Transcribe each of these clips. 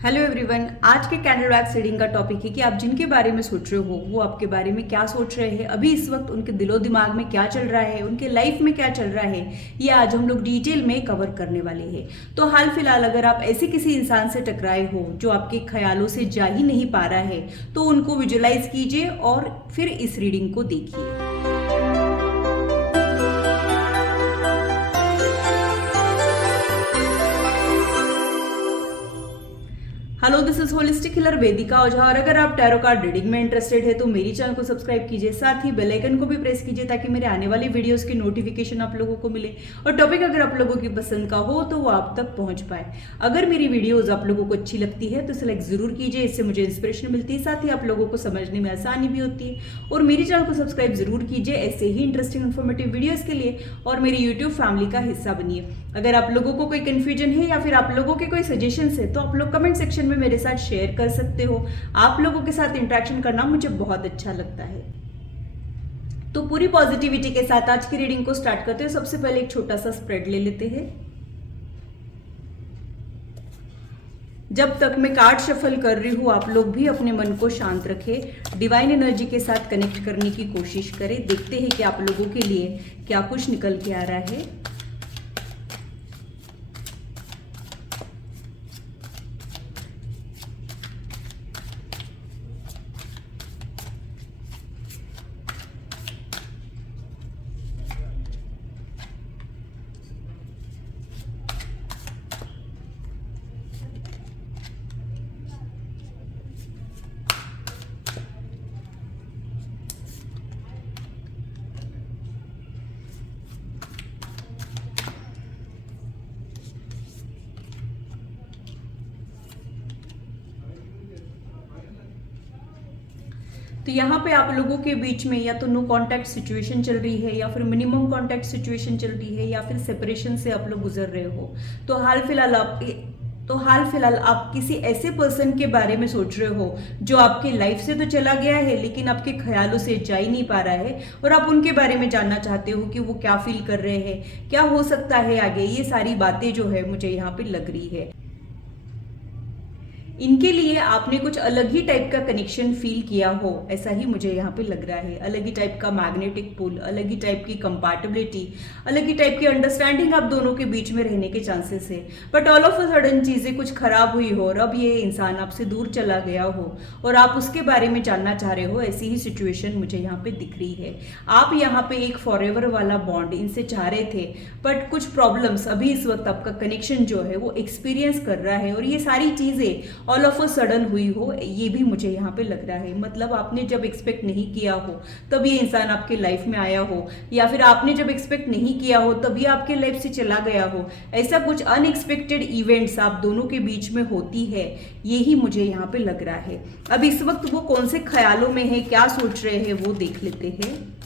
Hello everyone. आज के candle wax reading का टॉपिक है कि आप जिनके बारे में सोच रहे हो वो आपके बारे में क्या सोच रहे हैं, अभी इस वक्त उनके दिलो दिमाग में क्या चल रहा है, उनके लाइफ में क्या चल रहा है, ये आज हम लोग डिटेल में कवर करने वाले हैं। तो हाल फिलहाल अगर आप ऐसे किसी इंसान से टकराए हो जो आपके ख्यालों से जा ही नहीं पा रहा है तो उनको विजुअलाइज कीजिए और फिर इस रीडिंग को देखिए। Hello, this is holistic healer Vedika Ojha. और अगर आप टैरो कार्ड रीडिंग में इंटरेस्टेड है तो मेरी चैनल को सब्सक्राइब कीजिए, साथ ही बेल आइकन को भी प्रेस कीजिए ताकि मेरे आने वाली वीडियोस की नोटिफिकेशन आप लोगों को मिले और टॉपिक अगर आप लोगों की पसंद का हो तो वो आप तक पहुंच पाए। अगर मेरी वीडियोज आप लोगों को अच्छी लगती है तो सिलेक्ट जरूर कीजिए, इससे मुझे इंस्पिरेशन मिलती है, साथ ही आप लोगों को समझने में आसानी भी होती है। और मेरी चैनल को सब्सक्राइब जरूर कीजिए ऐसे ही इंटरेस्टिंग इन्फॉर्मेटिव वीडियोज के लिए और मेरी यूट्यूब फैमिली का हिस्सा बनिए। अगर आप लोगों को कोई कंफ्यूजन है या फिर आप लोगों के कोई सजेशंस है तो आप लोग कमेंट सेक्शन में मेरे साथ शेयर कर सकते हो। आप लोगों के साथ इंटरेक्शन करना मुझे बहुत अच्छा लगता है। तो पूरी पॉजिटिविटी के साथ आज की रीडिंग को स्टार्ट करते हैं। सबसे पहले एक छोटा सा स्प्रेड ले लेते हैं। जब तक मैं कार्ड शफल कर रही हूं आप लोग भी अपने मन को शांत रखें, डिवाइन एनर्जी के साथ कनेक्ट करने की कोशिश करें। देखते हैं कि आप लोगों के लिए क्या कुछ निकल के आ रहा है। तो यहाँ पे आप लोगों के बीच में या तो नो कांटेक्ट सिचुएशन चल रही है या फिर मिनिमम कांटेक्ट सिचुएशन चल रही है या फिर सेपरेशन से आप लोग गुजर रहे हो। तो हाल फिलहाल आप किसी ऐसे पर्सन के बारे में सोच रहे हो जो आपकी लाइफ से तो चला गया है लेकिन आपके ख्यालों से जा ही नहीं पा रहा है और आप उनके बारे में जानना चाहते हो कि वो क्या फील कर रहे हैं, क्या हो सकता है आगे। ये सारी बातें जो है मुझे यहाँ पे लग रही है। इनके लिए आपने कुछ अलग ही टाइप का कनेक्शन फील किया हो, ऐसा ही मुझे यहाँ पे लग रहा है। अलग ही टाइप का मैग्नेटिक पुल, अलग ही टाइप की कंपैटिबिलिटी, अलग ही टाइप की अंडरस्टैंडिंग आप दोनों के बीच में रहने के चांसेस है। But all of a sudden चीजें कुछ खराब हुई हो और अब ये इंसान आपसे दूर चला गया हो और आप उसके बारे में जानना चाह रहे हो, ऐसी ही सिचुएशन मुझे यहाँ पे दिख रही है। आप यहाँ पे एक फॉरएवर वाला बॉन्ड इनसे चाह रहे थे बट कुछ प्रॉब्लम्स अभी इस वक्त आपका कनेक्शन जो है वो एक्सपीरियंस कर रहा है और ये सारी चीजें ऑल ऑफ अ सडन हुई हो, ये भी मुझे यहाँ पे लग रहा है। मतलब आपने जब एक्सपेक्ट नहीं किया हो तब ये इंसान आपके लाइफ में आया हो या फिर आपने जब एक्सपेक्ट नहीं किया हो तभी आपके लाइफ से चला गया हो। ऐसा कुछ अनएक्सपेक्टेड इवेंट्स आप दोनों के बीच में होती है, ये ही मुझे यहाँ पे लग रहा है। अब इस वक्त वो कौन से ख्यालों में है, क्या सोच रहे हैं, वो देख लेते हैं।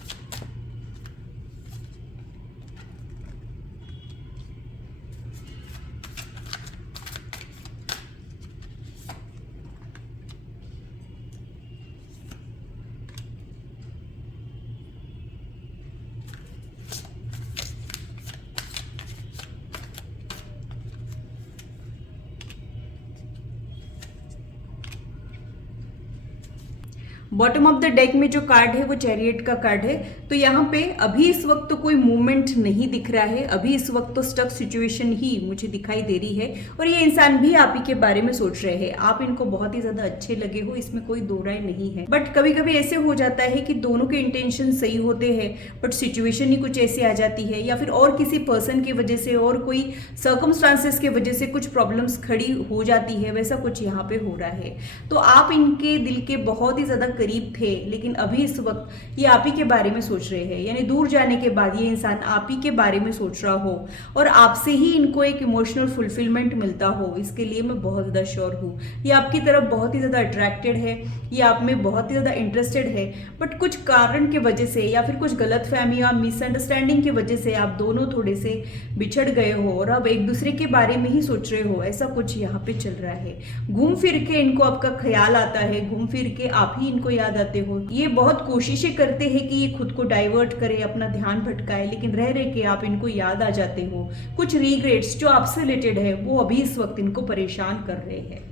बॉटम ऑफ द डेक में जो कार्ड है वो चैरियट का कार्ड है। तो यहाँ पे अभी इस वक्त तो कोई मूवमेंट नहीं दिख रहा है, अभी इस वक्त तो स्टक सिचुएशन ही मुझे दिखाई दे रही है और ये इंसान भी आप ही के बारे में सोच रहे हैं। आप इनको बहुत ही ज्यादा अच्छे लगे हो, इसमें कोई दो राय नहीं है। बट कभी कभी ऐसे हो जाता है कि दोनों के इंटेंशन सही होते हैं बट सिचुएशन ही कुछ ऐसी आ जाती है या फिर और किसी पर्सन की वजह से और कोई सर्कमस्टांसेस की वजह से कुछ प्रॉब्लम्स खड़ी हो जाती है। वैसा कुछ यहाँ पे हो रहा है। तो आप इनके दिल के बहुत ही ज्यादा करीब थे लेकिन अभी इस वक्त ये आप ही के बारे में सोच रहे हैं। यानी दूर जाने के बाद ये इंसान आप ही के बारे में सोच रहा हो और आपसे ही इनको एक इमोशनल फुलफिलमेंट मिलता हो, इसके लिए मैं बहुत ज्यादा श्योर हूँ। ये आपकी तरफ बहुत ही ज्यादा अट्रैक्टेड है, ये आप में बहुत ही ज्यादा इंटरेस्टेड है बट कुछ कारण की वजह से या फिर कुछ गलतफहमी या मिसअंडरस्टैंडिंग की वजह से आप दोनों थोड़े से बिछड़ गए हो और अब एक दूसरे के बारे में ही सोच रहे हो। ऐसा कुछ यहाँ पे चल रहा है। घूम फिर के इनको आपका ख्याल आता है, घूम फिर के आप ही इनको याद आते हो। ये बहुत कोशिशें करते हैं कि ये खुद को डाइवर्ट करे, अपना ध्यान भटकाए, लेकिन रह रहे के आप इनको याद आ जाते हो। कुछ रीग्रेट्स जो आपसे रिलेटेड है वो अभी इस वक्त इनको परेशान कर रहे हैं।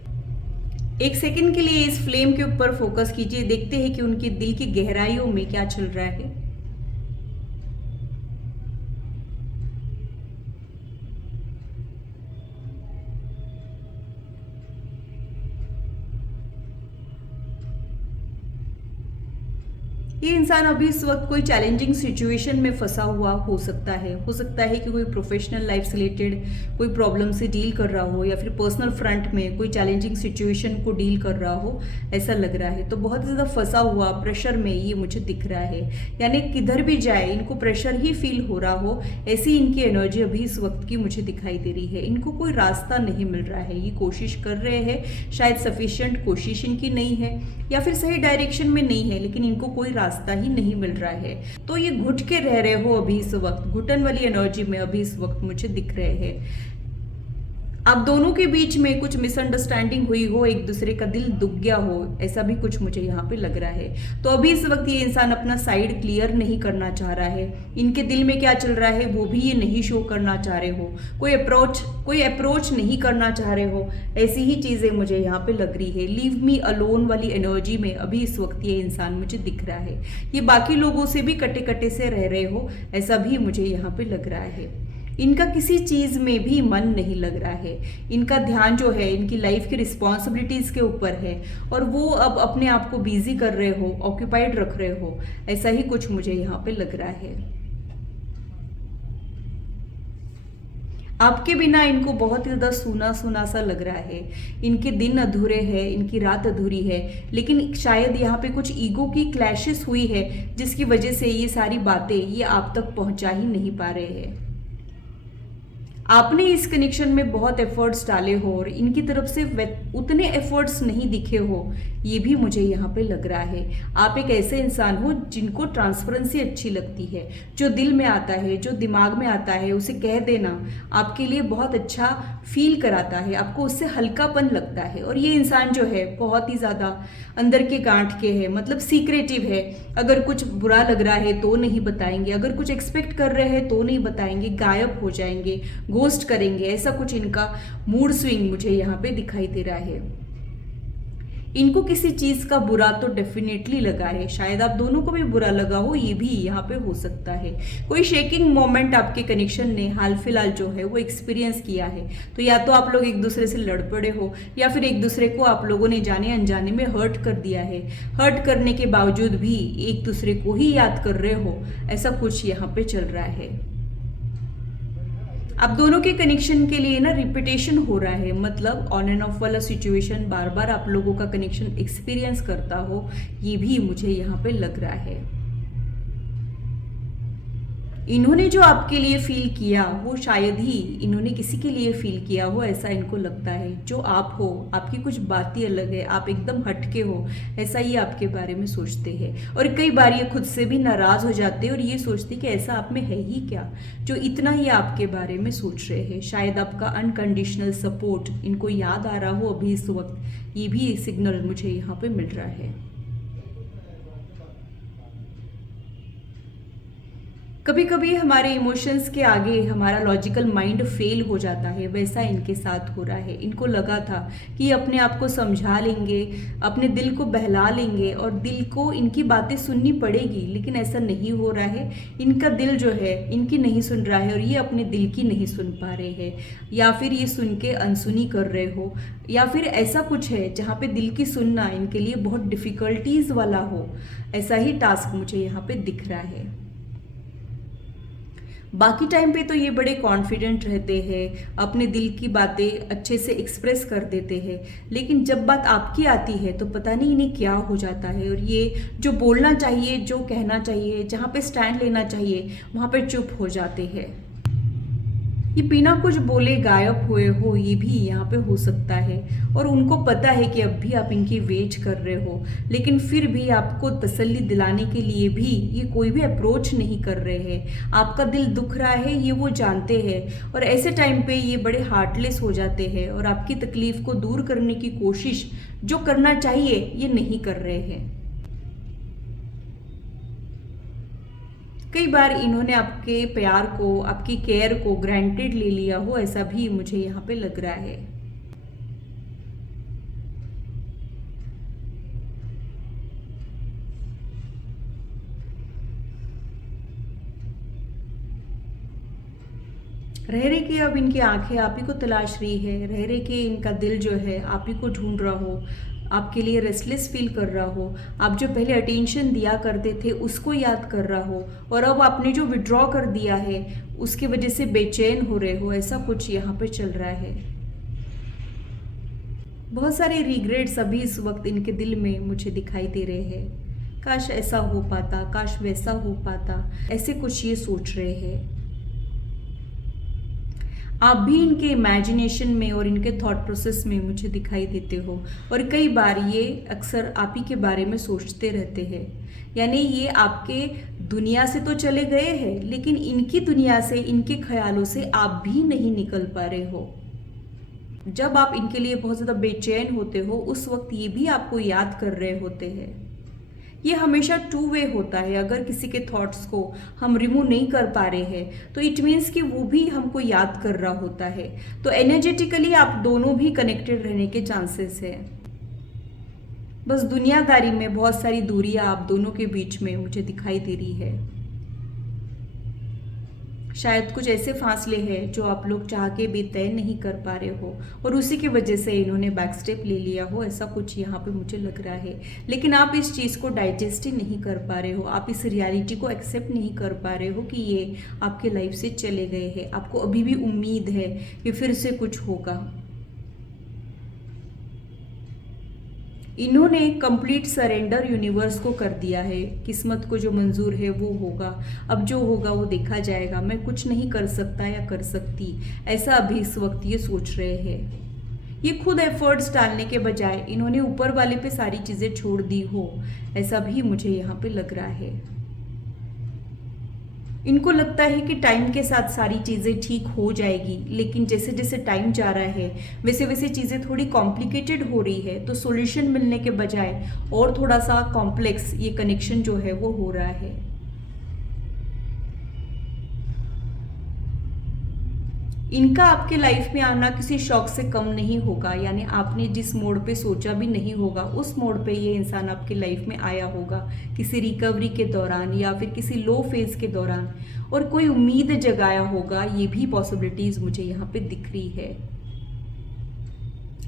एक सेकंड के लिए इस फ्लेम के ऊपर फोकस कीजिए, देखते हैं कि उनके दिल की गहराइयों में क्या चल रहा है। ये इंसान अभी इस वक्त कोई चैलेंजिंग सिचुएशन में फंसा हुआ हो सकता है। हो सकता है कि कोई प्रोफेशनल लाइफ से रिलेटेड कोई प्रॉब्लम से डील कर रहा हो, या फिर पर्सनल फ्रंट में कोई चैलेंजिंग सिचुएशन को डील कर रहा हो, ऐसा लग रहा है। तो बहुत ज़्यादा फंसा हुआ प्रेशर में ये मुझे दिख रहा है, यानी किधर भी जाए इनको प्रेशर ही फील हो रहा हो, ऐसी इनकी एनर्जी अभी इस वक्त की मुझे दिखाई दे रही है। इनको कोई रास्ता नहीं मिल रहा है, ये कोशिश कर रहे हैं, शायद सफिशिएंट कोशिश इनकी नहीं है, या फिर सही डायरेक्शन में नहीं है, लेकिन इनको कोई रास्ता ही नहीं मिल रहा है। तो ये घुट के रह रहे हो अभी इस वक्त, घुटन वाली एनर्जी में अभी इस वक्त मुझे दिख रहे हैं। आप दोनों के बीच में कुछ मिसअंडरस्टैंडिंग हुई हो, एक दूसरे का दिल दुख गया हो, ऐसा भी कुछ मुझे यहाँ पे लग रहा है। तो अभी इस वक्त ये इंसान अपना साइड क्लियर नहीं करना चाह रहा है, इनके दिल में क्या चल रहा है वो भी ये नहीं शो करना चाह रहे हो, कोई अप्रोच नहीं करना चाह रहे हो, ऐसी ही चीज़ें मुझे यहाँ पे लग रही है। लीव मी अलोन वाली एनर्जी में अभी इस वक्त ये इंसान मुझे दिख रहा है। ये बाकी लोगों से भी कटे कटे से रह रहे हो, ऐसा भी मुझे यहाँ पे लग रहा है। इनका किसी चीज़ में भी मन नहीं लग रहा है, इनका ध्यान जो है इनकी लाइफ की रिस्पॉन्सिबिलिटीज़ के ऊपर है, और वो अब अपने आप को बिजी कर रहे हो, ऑक्यूपाइड रख रहे हो, ऐसा ही कुछ मुझे यहाँ पे लग रहा है। आपके बिना इनको बहुत ही ज़्यादा सूना सूना सा लग रहा है, इनके दिन अधूरे हैं, इनकी रात अधूरी है, लेकिन शायद यहाँ पे कुछ ईगो की क्लैशेस हुई है, जिसकी वजह से ये सारी बातें ये आप तक पहुँचा ही नहीं पा रहे हैं। आपने इस कनेक्शन में बहुत एफर्ट्स डाले हो और इनकी तरफ से उतने एफर्ट्स नहीं दिखे हो, ये भी मुझे यहाँ पे लग रहा है। आप एक ऐसे इंसान हो जिनको ट्रांसपेरेंसी अच्छी लगती है, जो दिल में आता है, जो दिमाग में आता है उसे कह देना आपके लिए बहुत अच्छा फील कराता है, आपको उससे हल्कापन लगता है। और ये इंसान जो है बहुत ही ज़्यादा अंदर के गांठ के है, मतलब सीक्रेटिव है। अगर कुछ बुरा लग रहा है तो नहीं बताएंगे, अगर कुछ एक्सपेक्ट कर रहे हैं तो नहीं बताएंगे, गायब हो जाएंगे, घोस्ट करेंगे, ऐसा कुछ इनका मूड स्विंग मुझे यहाँ पे दिखाई दे रहा है। इनको किसी चीज़ का बुरा तो डेफिनेटली लगा है, शायद आप दोनों को भी बुरा लगा हो, ये भी यहाँ पे हो सकता है। कोई शेकिंग मोमेंट आपके कनेक्शन ने हाल फिलहाल जो है वो एक्सपीरियंस किया है। तो या तो आप लोग एक दूसरे से लड़ पड़े हो, या फिर एक दूसरे को आप लोगों ने जाने अनजाने में हर्ट कर दिया है। हर्ट करने के बावजूद भी एक दूसरे को ही याद कर रहे हो, ऐसा कुछ यहाँ पे चल रहा है। आप दोनों के कनेक्शन के लिए ना रिपीटेशन हो रहा है, मतलब ऑन एंड ऑफ वाला सिचुएशन बार बार आप लोगों का कनेक्शन एक्सपीरियंस करता हो, ये भी मुझे यहाँ पे लग रहा है। इन्होंने जो आपके लिए फील किया वो शायद ही इन्होंने किसी के लिए फील किया हो, ऐसा इनको लगता है। जो आप हो, आपकी कुछ बातें अलग है, आप एकदम हटके हो, ऐसा ही आपके बारे में सोचते हैं। और कई बार ये खुद से भी नाराज़ हो जाते हैं और ये सोचते कि ऐसा आप में है ही क्या जो इतना ही आपके बारे में सोच रहे हैं। शायद आपका अनकंडीशनल सपोर्ट इनको याद आ रहा हो अभी इस वक्त, ये भी सिग्नल मुझे यहाँ पे मिल रहा है। कभी कभी हमारे इमोशंस के आगे हमारा लॉजिकल माइंड फेल हो जाता है, वैसा इनके साथ हो रहा है। इनको लगा था कि अपने आप को समझा लेंगे, अपने दिल को बहला लेंगे और दिल को इनकी बातें सुननी पड़ेगी, लेकिन ऐसा नहीं हो रहा है। इनका दिल जो है इनकी नहीं सुन रहा है और ये अपने दिल की नहीं सुन पा रहे हैं, या फिर ये सुन के अनसुनी कर रहे हो, या फिर ऐसा कुछ है जहाँ पे दिल की सुनना इनके लिए बहुत डिफ़िकल्टीज़ वाला हो, ऐसा ही टास्क मुझे यहाँ पे दिख रहा है। बाकी टाइम पे तो ये बड़े कॉन्फिडेंट रहते हैं, अपने दिल की बातें अच्छे से एक्सप्रेस कर देते हैं, लेकिन जब बात आपकी आती है तो पता नहीं इन्हें क्या हो जाता है, और ये जो बोलना चाहिए, जो कहना चाहिए, जहाँ पे स्टैंड लेना चाहिए, वहाँ पे चुप हो जाते हैं। ये बिना कुछ बोले गायब हुए हो, ये भी यहाँ पे हो सकता है। और उनको पता है कि अब भी आप इनकी वेट कर रहे हो, लेकिन फिर भी आपको तसल्ली दिलाने के लिए भी ये कोई भी अप्रोच नहीं कर रहे हैं। आपका दिल दुख रहा है, ये वो जानते हैं, और ऐसे टाइम पे ये बड़े हार्टलेस हो जाते हैं और आपकी तकलीफ को दूर करने की कोशिश जो करना चाहिए ये नहीं कर रहे हैं। कई बार इन्होंने आपके प्यार को, आपकी केयर को ग्रांटेड ले लिया हो, ऐसा भी मुझे यहाँ पे लग रहा है। रह रहे कि अब इनकी आंखें आप ही को तलाश रही है, रह रहे कि इनका दिल जो है आप ही को ढूंढ रहा हो, आपके लिए रेस्टलेस फील कर रहा हो, आप जो पहले अटेंशन दिया करते थे उसको याद कर रहा हो, और अब आपने जो विड्रॉ कर दिया है उसकी वजह से बेचैन हो रहे हो, ऐसा कुछ यहाँ पे चल रहा है। बहुत सारे रिग्रेट्स अभी इस वक्त इनके दिल में मुझे दिखाई दे रहे हैं। काश ऐसा हो पाता, काश वैसा हो पाता, ऐसे कुछ ये सोच रहे हैं। आप भी इनके इमेजिनेशन में और इनके थॉट प्रोसेस में मुझे दिखाई देते हो, और कई बार ये अक्सर आप ही के बारे में सोचते रहते हैं। यानी ये आपके दुनिया से तो चले गए हैं, लेकिन इनकी दुनिया से, इनके ख्यालों से आप भी नहीं निकल पा रहे हो। जब आप इनके लिए बहुत ज़्यादा बेचैन होते हो उस वक्त ये भी आपको याद कर रहे होते हैं। ये हमेशा टू वे होता है। अगर किसी के थॉट्स को हम रिमूव नहीं कर पा रहे हैं तो इट मीन्स कि वो भी हमको याद कर रहा होता है। तो एनर्जेटिकली आप दोनों भी कनेक्टेड रहने के चांसेस है। बस दुनियादारी में बहुत सारी दूरियां आप दोनों के बीच में मुझे दिखाई दे रही है। शायद कुछ ऐसे फासले हैं जो आप लोग चाह के भी तय नहीं कर पा रहे हो, और उसी की वजह से इन्होंने बैक स्टेप ले लिया हो, ऐसा कुछ यहाँ पे मुझे लग रहा है। लेकिन आप इस चीज़ को डाइजेस्ट ही नहीं कर पा रहे हो, आप इस रियलिटी को एक्सेप्ट नहीं कर पा रहे हो कि ये आपके लाइफ से चले गए हैं। आपको अभी भी उम्मीद है कि फिर से कुछ होगा। इन्होंने कंप्लीट सरेंडर यूनिवर्स को कर दिया है। किस्मत को जो मंजूर है वो होगा, अब जो होगा वो देखा जाएगा, मैं कुछ नहीं कर सकता या कर सकती, ऐसा अभी इस वक्त ये सोच रहे हैं। ये खुद एफर्ट्स डालने के बजाय इन्होंने ऊपर वाले पे सारी चीज़ें छोड़ दी हो, ऐसा भी मुझे यहाँ पे लग रहा है। इनको लगता है कि टाइम के साथ सारी चीज़ें ठीक हो जाएगी, लेकिन जैसे जैसे टाइम जा रहा है वैसे वैसे चीज़ें थोड़ी कॉम्प्लिकेटेड हो रही है। तो सॉल्यूशन मिलने के बजाय और थोड़ा सा कॉम्प्लेक्स ये कनेक्शन जो है वो हो रहा है। इनका आपके लाइफ में आना किसी शौक से कम नहीं होगा। यानी आपने जिस मोड पे सोचा भी नहीं होगा उस मोड पे ये इंसान आपके लाइफ में आया होगा, किसी रिकवरी के दौरान या फिर किसी लो फेज के दौरान, और कोई उम्मीद जगाया होगा। ये भी पॉसिबिलिटीज मुझे यहाँ पे दिख रही है।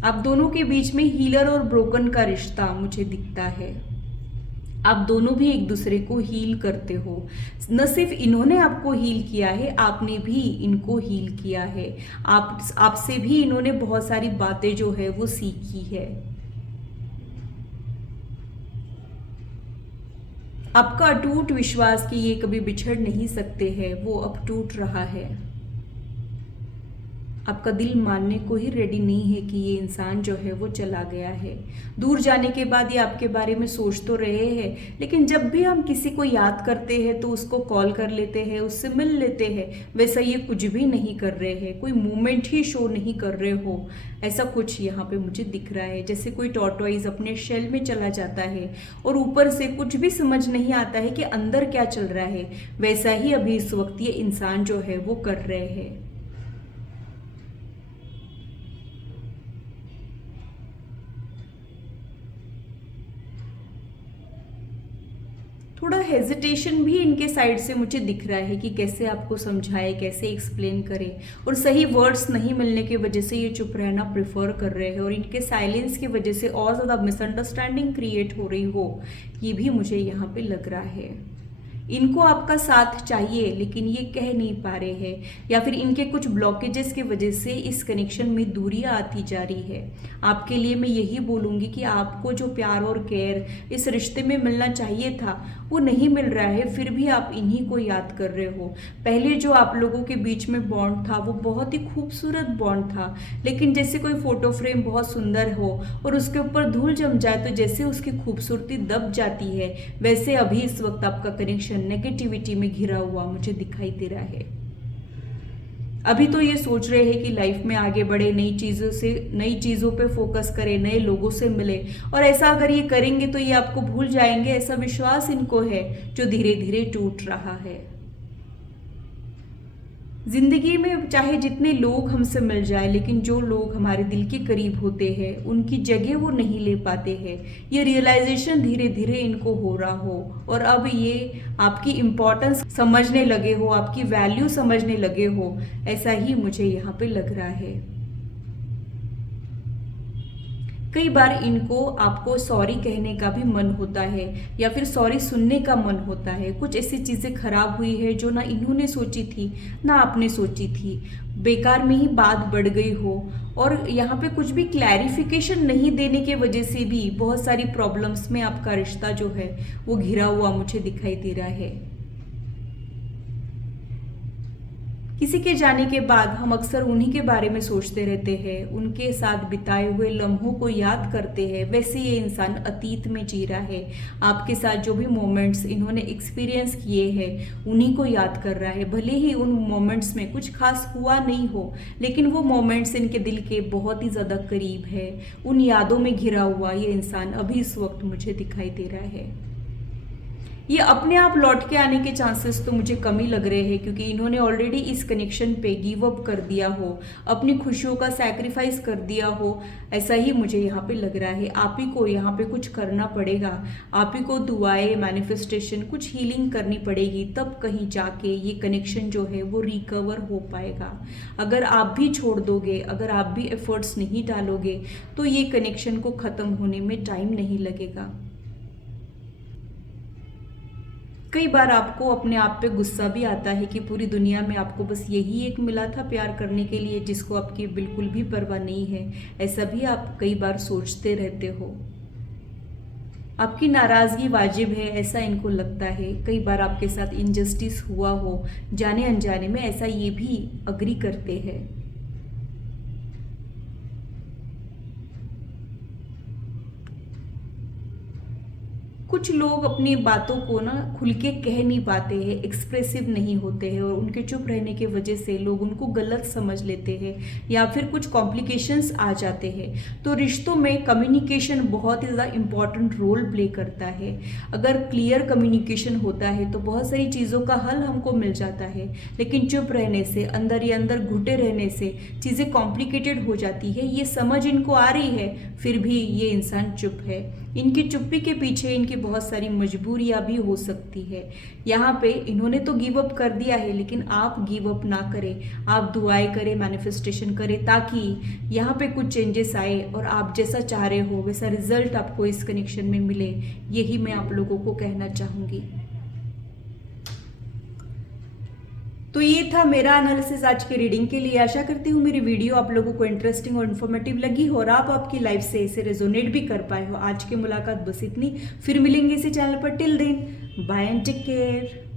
आप दोनों के बीच में हीलर और ब्रोकन का रिश्ता मुझे दिखता है। आप दोनों भी एक दूसरे को हील करते हो। न सिर्फ इन्होंने आपको हील किया है, आपने भी इनको हील किया है। आपसे भी इन्होंने बहुत सारी बातें जो है वो सीखी है। आपका अटूट विश्वास कि ये कभी बिछड़ नहीं सकते हैं वो अब टूट रहा है। आपका दिल मानने को ही रेडी नहीं है कि ये इंसान जो है वो चला गया है। दूर जाने के बाद ये आपके बारे में सोच तो रहे हैं, लेकिन जब भी हम किसी को याद करते हैं तो उसको कॉल कर लेते हैं, उससे मिल लेते हैं। वैसा ये कुछ भी नहीं कर रहे हैं, कोई मूवमेंट ही शो नहीं कर रहे हो। ऐसा कुछ यहाँ पे मुझे दिख रहा है, जैसे कोई टॉर्टोइज अपने शेल में चला जाता है और ऊपर से कुछ भी समझ नहीं आता है कि अंदर क्या चल रहा है। वैसा ही अभी इस वक्त ये इंसान जो है वो कर रहे हैं। थोड़ा हेजिटेशन भी इनके साइड से मुझे दिख रहा है कि कैसे आपको समझाए, कैसे एक्सप्लेन करें, और सही वर्ड्स नहीं मिलने की वजह से ये चुप रहना प्रेफर कर रहे हैं, और इनके साइलेंस की वजह से और ज़्यादा मिसअंडरस्टैंडिंग क्रिएट हो रही हो, ये भी मुझे यहाँ पे लग रहा है। इनको आपका साथ चाहिए लेकिन ये कह नहीं पा रहे हैं, या फिर इनके कुछ ब्लॉकेजेस की वजह से इस कनेक्शन में दूरियां आती जा रही है। आपके लिए मैं यही बोलूँगी कि आपको जो प्यार और केयर इस रिश्ते में मिलना चाहिए था वो नहीं मिल रहा है, फिर भी आप इन्हीं को याद कर रहे हो। पहले जो आप लोगों के बीच में बॉन्ड था वो बहुत ही खूबसूरत बॉन्ड था, लेकिन जैसे कोई फोटो फ्रेम बहुत सुंदर हो और उसके ऊपर धूल जम जाए तो जैसे उसकी खूबसूरती दब जाती है, वैसे अभी इस वक्त आपका कनेक्शन नेगेटिविटी में घिरा हुआ मुझे दिखाई दे रहा है। अभी तो ये सोच रहे हैं कि लाइफ में आगे बढ़े, नई चीज़ों पे फोकस करें, नए लोगों से मिले, और ऐसा अगर ये करेंगे तो ये आपको भूल जाएंगे, ऐसा विश्वास इनको है जो धीरे धीरे टूट रहा है। जिंदगी में चाहे जितने लोग हमसे मिल जाए, लेकिन जो लोग हमारे दिल के करीब होते हैं उनकी जगह वो नहीं ले पाते हैं। ये रियलाइजेशन धीरे धीरे इनको हो रहा हो और अब ये आपकी इम्पोर्टेंस समझने लगे हो, आपकी वैल्यू समझने लगे हो, ऐसा ही मुझे यहाँ पे लग रहा है। कई बार इनको आपको सॉरी कहने का भी मन होता है या फिर सॉरी सुनने का मन होता है। कुछ ऐसी चीज़ें खराब हुई है जो ना इन्होंने सोची थी ना आपने सोची थी, बेकार में ही बात बढ़ गई हो और यहाँ पे कुछ भी क्लैरिफिकेशन नहीं देने के वजह से भी बहुत सारी प्रॉब्लम्स में आपका रिश्ता जो है वो घिरा हुआ मुझे दिखाई दे रहा है। किसी के जाने के बाद हम अक्सर उन्हीं के बारे में सोचते रहते हैं, उनके साथ बिताए हुए लम्हों को याद करते हैं। वैसे ये इंसान अतीत में जी रहा है, आपके साथ जो भी मोमेंट्स इन्होंने एक्सपीरियंस किए हैं उन्हीं को याद कर रहा है। भले ही उन मोमेंट्स में कुछ खास हुआ नहीं हो, लेकिन वो मोमेंट्स इनके दिल के बहुत ही ज़्यादा करीब है। उन यादों में घिरा हुआ ये इंसान अभी इस वक्त मुझे दिखाई दे रहा है। ये अपने आप लौट के आने के चांसेस तो मुझे कम ही लग रहे हैं, क्योंकि इन्होंने ऑलरेडी इस कनेक्शन पे गिव अप कर दिया हो, अपनी खुशियों का सैक्रिफाइस कर दिया हो, ऐसा ही मुझे यहाँ पे लग रहा है। आप ही को यहाँ पे कुछ करना पड़ेगा, आप ही को दुआएं, मैनिफेस्टेशन, कुछ हीलिंग करनी पड़ेगी, तब कहीं जाके ये कनेक्शन जो है वो रिकवर हो पाएगा। अगर आप भी छोड़ दोगे, अगर आप भी एफर्ट्स नहीं डालोगे तो ये कनेक्शन को ख़त्म होने में टाइम नहीं लगेगा। कई बार आपको अपने आप पे गुस्सा भी आता है कि पूरी दुनिया में आपको बस यही एक मिला था प्यार करने के लिए, जिसको आपकी बिल्कुल भी परवाह नहीं है। ऐसा भी आप कई बार सोचते रहते हो। आपकी नाराज़गी वाजिब है, ऐसा इनको लगता है। कई बार आपके साथ इनजस्टिस हुआ हो जाने अनजाने में, ऐसा ये भी अग्री करते हैं। कुछ लोग अपनी बातों को ना खुल के कह नहीं पाते हैं, एक्सप्रेसिव नहीं होते हैं और उनके चुप रहने की वजह से लोग उनको गलत समझ लेते हैं या फिर कुछ कॉम्प्लिकेशंस आ जाते हैं। तो रिश्तों में कम्युनिकेशन बहुत ही ज़्यादा इम्पॉर्टेंट रोल प्ले करता है। अगर क्लियर कम्युनिकेशन होता है तो बहुत सारी चीज़ों का हल हमको मिल जाता है, लेकिन चुप रहने से, अंदर ही अंदर घुटे रहने से चीज़ें कॉम्प्लिकेटेड हो जाती है। ये समझ इनको आ रही है, फिर भी ये इंसान चुप है। इनकी चुप्पी के पीछे इनकी बहुत सारी मजबूरियां भी हो सकती है। यहाँ पे इन्होंने तो गिव अप कर दिया है, लेकिन आप गिव अप ना करें, आप दुआएं करें, मैनिफेस्टेशन करें, ताकि यहाँ पे कुछ चेंजेस आए और आप जैसा चाह रहे हो वैसा रिजल्ट आपको इस कनेक्शन में मिले। यही मैं आप लोगों को कहना चाहूँगी। तो ये था मेरा एनालिसिस आज के रीडिंग के लिए। आशा करती हूँ मेरी वीडियो आप लोगों को इंटरेस्टिंग और इन्फॉर्मेटिव लगी हो और आप आपकी लाइफ से इसे रेजोनेट भी कर पाए हो। आज की मुलाकात बस इतनी, फिर मिलेंगे इसी चैनल पर। Till then, bye and take care.